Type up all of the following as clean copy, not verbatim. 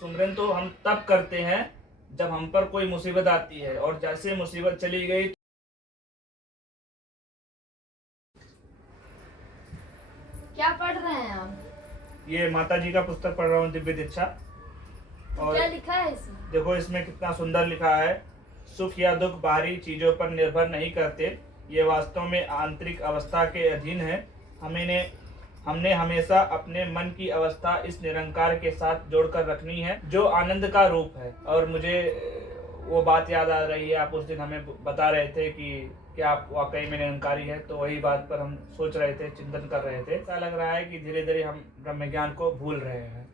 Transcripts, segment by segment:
सुमरन तो हम तब करते हैं जब हम पर कोई मुसीबत आती है, और जैसे मुसीबत चली गई। क्या पढ़ रहे हैं आप? ये माता जी का पुस्तक पढ़ रहा हूँ, दिव्य दीक्षा। और क्या लिखा है इसमें? देखो इसमें कितना सुंदर लिखा है। सुख या दुख बाहरी चीजों पर निर्भर नहीं करते, ये वास्तव में आंतरिक अवस्था के अधीन है। हमने हमेशा अपने मन की अवस्था इस निरंकार के साथ जोड़कर रखनी है, जो आनंद का रूप है। और मुझे वो बात याद आ रही है, आप उस दिन हमें बता रहे थे कि क्या आप वाकई में निरंकारी है, तो वही बात पर हम सोच रहे थे, चिंतन कर रहे थे। ऐसा लग रहा है कि धीरे धीरे हम ब्रह्म ज्ञान को भूल रहे हैं।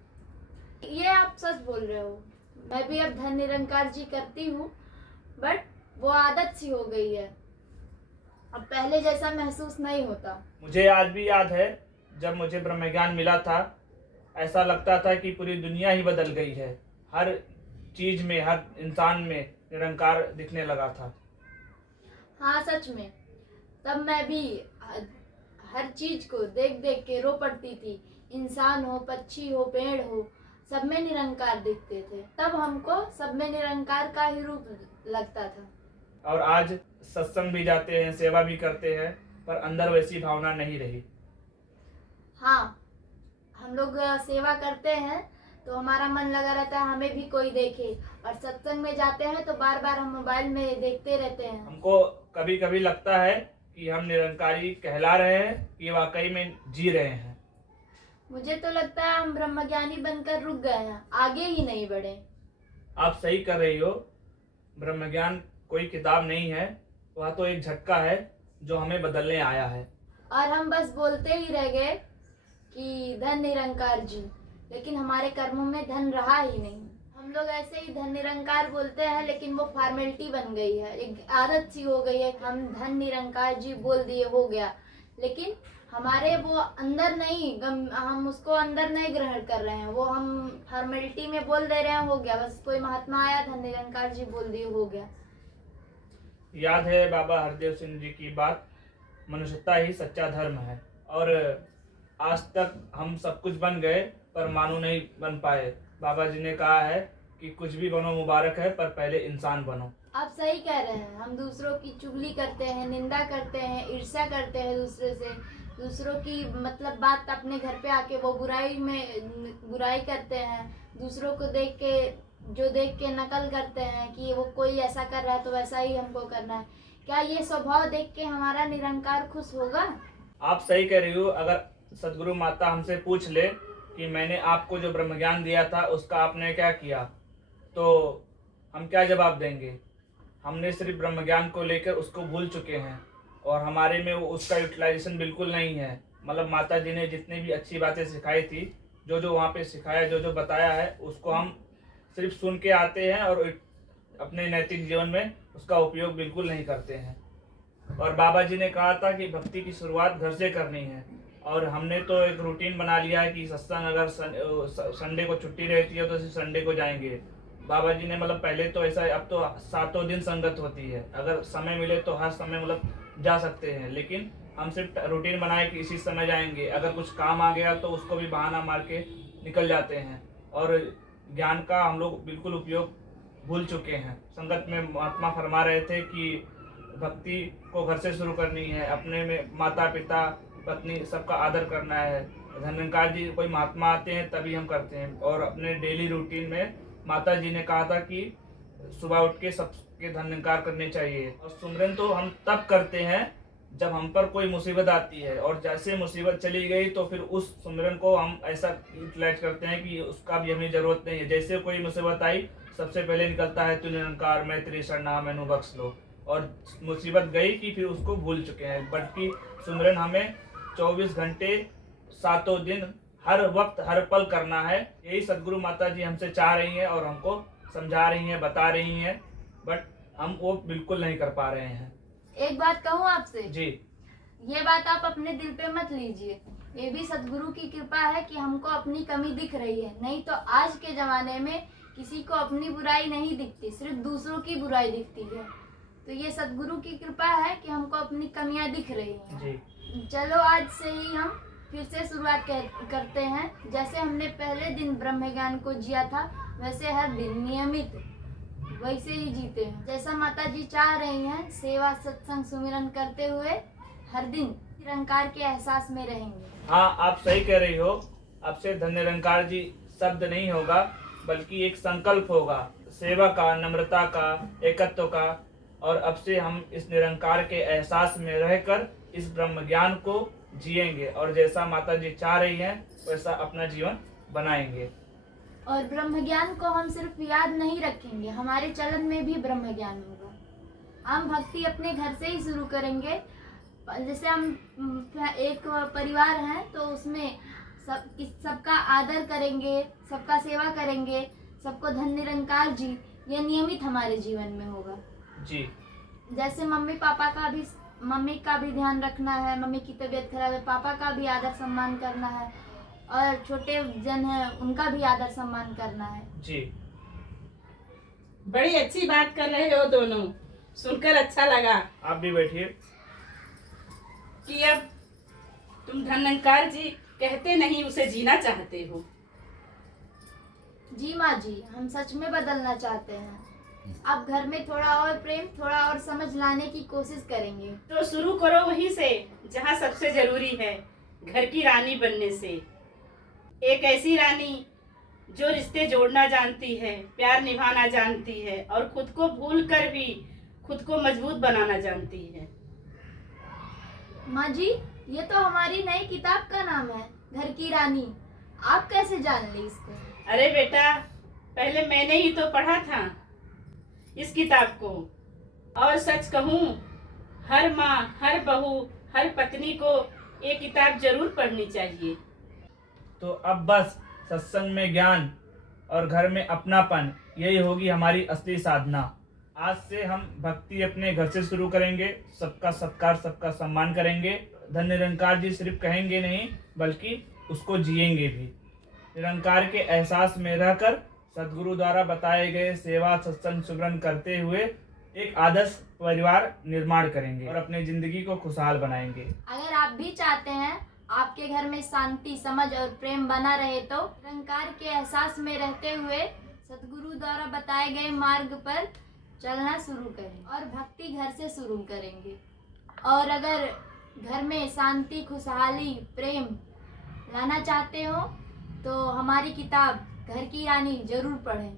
ये आप सच बोल रहे हो। मैं भी अब धन निरंकार जी करती हूँ, बट वो आदत सी हो गई है, अब पहले जैसा महसूस नहीं होता। मुझे आज भी याद है, जब मुझे ब्रह्म ज्ञान मिला था, ऐसा लगता था कि पूरी दुनिया ही बदल गई है। हर चीज में, हर इंसान में निरंकार दिखने लगा था। हाँ सच में, तब मैं भी हर चीज को देख देख के रो पड़ती थी। इंसान हो, पक्षी हो, पेड़ हो, सब में निरंकार दिखते थे। तब हमको सब में निरंकार का ही रूप लगता था। और आज सत्संग भी जाते हैं, सेवा भी करते हैं, पर अंदर वैसी भावना नहीं रही। हाँ, हम लोग सेवा करते हैं तो हमारा मन लगा रहता है हमें भी कोई देखे, और सत्संग में जाते हैं तो बार बार हम मोबाइल में देखते रहते हैं। हमको कभी कभी लगता है कि हम निरंकारी कहला रहे हैं कि वाकई में जी रहे हैं। मुझे तो लगता है हम ब्रह्मज्ञानी बनकर रुक गए हैं, आगे ही नहीं बढ़े। आप सही कर रही हो। ब्रह्म ज्ञान कोई किताब नहीं है, वह तो एक झटका है जो हमें बदलने आया है। और हम बस बोलते ही रह गए कि धन निरंकार जी, लेकिन हमारे कर्मों में धन रहा ही नहीं। हम लोग ऐसे ही धन निरंकार बोलते हैं, लेकिन वो फॉर्मेलिटी बन गई है, एक आदत सी हो गई है। हम धन निरंकार जी बोल दिए, हो गया, लेकिन हमारे वो अंदर नहीं, हम उसको अंदर नहीं ग्रहण कर रहे हैं। वो हम फॉर्मेलिटी में बोल दे रहे हैं, हो गया, बस कोई महात्मा आया धन निरंकार जी बोल दिए, हो गया। याद है बाबा हरदेव सिंह जी की बात, मनुष्यता ही सच्चा धर्म है। और आज तक हम सब कुछ बन गए पर मानव नहीं बन पाए। बाबा जी ने कहा है कि कुछ भी बनो मुबारक है, पर पहले इंसान बनो। आप सही कह रहे हैं। हम दूसरों की चुगली करते हैं, निंदा करते हैं, ईर्ष्या करते हैं दूसरे से, दूसरों की मतलब बात अपने घर पे आके वो बुराई करते हैं। दूसरों को देख के नकल करते हैं कि वो कोई ऐसा कर रहा है तो वैसा ही हमको करना है। क्या ये स्वभाव देख के हमारा निरंकार खुश होगा? आप सही कह रही हो। अगर सदगुरु माता हमसे पूछ ले कि मैंने आपको जो ब्रह्म ज्ञान दिया था उसका आपने क्या किया, तो हम क्या जवाब देंगे? हमने सिर्फ ब्रह्म ज्ञान को लेकर उसको भूल चुके हैं, और हमारे में वो उसका यूटिलाइजेशन बिल्कुल नहीं है। मतलब माता जी ने जितनी भी अच्छी बातें सिखाई थी, जो जो वहाँ पे सिखाया, जो जो बताया है, उसको हम सिर्फ सुन के आते हैं और अपने नैतिक जीवन में उसका उपयोग बिल्कुल नहीं करते हैं। और बाबा जी ने कहा था कि भक्ति की शुरुआत घर से करनी है, और हमने तो एक रूटीन बना लिया है कि सत्संग अगर संडे को छुट्टी रहती है तो सिर्फ संडे को जाएंगे। बाबा जी ने मतलब पहले तो ऐसा, अब तो सातों दिन संगत होती है, अगर समय मिले तो हर समय मतलब जा सकते हैं, लेकिन हम सिर्फ रूटीन बनाए कि इसी समय जाएंगे। अगर कुछ काम आ गया तो उसको भी बहाना मार के निकल जाते हैं, और ज्ञान का हम लोग बिल्कुल उपयोग भूल चुके हैं। संगत में महात्मा फरमा रहे थे कि भक्ति को घर से शुरू करनी है, अपने में माता पिता पत्नी सबका आदर करना है। धन्यकार जी कोई महात्मा आते हैं तभी हम करते हैं। और अपने डेली रूटीन में माता जी ने कहा था कि सुबह उठ के सबके धन्यकार करने चाहिए। और सुमरन तो हम तब करते हैं जब हम पर कोई मुसीबत आती है, और जैसे मुसीबत चली गई तो फिर उस सुमरन को हम ऐसा यूटिलाइज करते हैं कि उसका भी हमें जरूरत नहीं है। जैसे कोई मुसीबत आई, सबसे पहले निकलता है तू निरंकार मैं तेरी शरणा मैनू बख्श लो, और मुसीबत गई कि फिर उसको भूल चुके हैं। बल्कि सुमरन हमें 24 घंटे सातों दिन हर वक्त हर पल करना है। यही सदगुरु माता जी हमसे चाह रही हैं और हमको समझा रही हैं, बता रही हैं, बट हम वो बिल्कुल नहीं कर पा रहे हैं। एक बात कहूँ आपसे जी, ये बात आप अपने दिल पे मत लीजिए। ये भी सदगुरु की कृपा है कि हमको अपनी कमी दिख रही है, नहीं तो आज के जमाने में किसी को अपनी बुराई नहीं दिखती, सिर्फ दूसरों की बुराई दिखती है। तो ये सदगुरु की कृपा है कि हमको अपनी कमियां दिख रही हैं। जी। चलो आज से ही हम फिर से शुरुआत करते हैं। जैसे हमने पहले दिन ब्रह्म ज्ञान को जिया था, वैसे हर दिन नियमित वैसे ही जीते हैं। जैसा माता जी चाह रही हैं, सेवा सत्संग सुमिरन करते हुए हर दिन निरंकार के एहसास में रहेंगे। हाँ, आप सही कह रही हो। अब से धन निरंकार जी शब्द नहीं होगा, बल्कि एक संकल्प होगा, सेवा का, नम्रता का, एकत्व का। और अब से हम इस निरंकार के एहसास में रहकर इस ब्रह्म ज्ञान को जिएंगे और जैसा माता जी चाह रही हैं वैसा अपना जीवन बनाएंगे। और ब्रह्म ज्ञान को हम सिर्फ याद नहीं रखेंगे, हमारे चलन में भी ब्रह्म ज्ञान होगा। हम भक्ति अपने घर से ही शुरू करेंगे। जैसे हम एक परिवार है तो उसमें सबका आदर करेंगे, सबका सेवा करेंगे, सबको धन निरंकार जी, ये नियमित हमारे जीवन में होगा जी। जैसे मम्मी का भी ध्यान रखना है, मम्मी की तबीयत खराब है, पापा का भी आदर सम्मान करना है, और छोटे जन है उनका भी आदर सम्मान करना है जी। बड़ी अच्छी बात कर रहे हो दोनों, सुनकर अच्छा लगा। आप भी बैठिए। कि अब तुम धन्यंकार जी कहते नहीं, उसे जीना चाहते हो। जी माँ जी, हम सच में बदलना चाहते हैं। अब घर में थोड़ा और प्रेम, थोड़ा और समझ लाने की कोशिश करेंगे। तो शुरू करो वहीं से जहाँ सबसे जरूरी है, घर की रानी बनने से। एक ऐसी रानी जो रिश्ते जोड़ना जानती है, प्यार निभाना जानती है और खुद को भूल कर भी खुद को मजबूत बनाना जानती है। माँ जी, ये तो हमारी नई किताब का नाम है, घर की रानी। आप कैसे जान ली इसको? अरे बेटा, पहले मैंने ही तो पढ़ा था इस किताब को। और सच कहूँ, हर माँ, हर बहू, हर पत्नी को ये किताब जरूर पढ़नी चाहिए। तो अब बस सत्संग में ज्ञान और घर में अपनापन, यही होगी हमारी असली साधना। आज से हम भक्ति अपने घर से शुरू करेंगे, सबका सत्कार, सबका सम्मान करेंगे। धन निरंकार जी सिर्फ कहेंगे नहीं, बल्कि उसको जिएंगे भी। निरंकार के एहसास में रहकर सदगुरु द्वारा बताए गए सेवा सत्संग सुमिरन करते हुए एक आदर्श परिवार निर्माण करेंगे और अपनी जिंदगी को खुशहाल बनाएंगे। अगर आप भी चाहते हैं आपके घर में शांति, समझ और प्रेम बना रहे, तो निरंकार के एहसास में रहते हुए सदगुरु द्वारा बताए गए मार्ग पर चलना शुरू करें और भक्ति घर से शुरू करेंगे। और अगर घर में शांति, खुशहाली, प्रेम लाना चाहते हो तो हमारी किताब घर की रानी जरूर पढ़ें।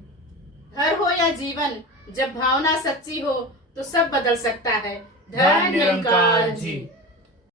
घर हो या जीवन, जब भावना सच्ची हो तो सब बदल सकता है। धन निरंकार जी।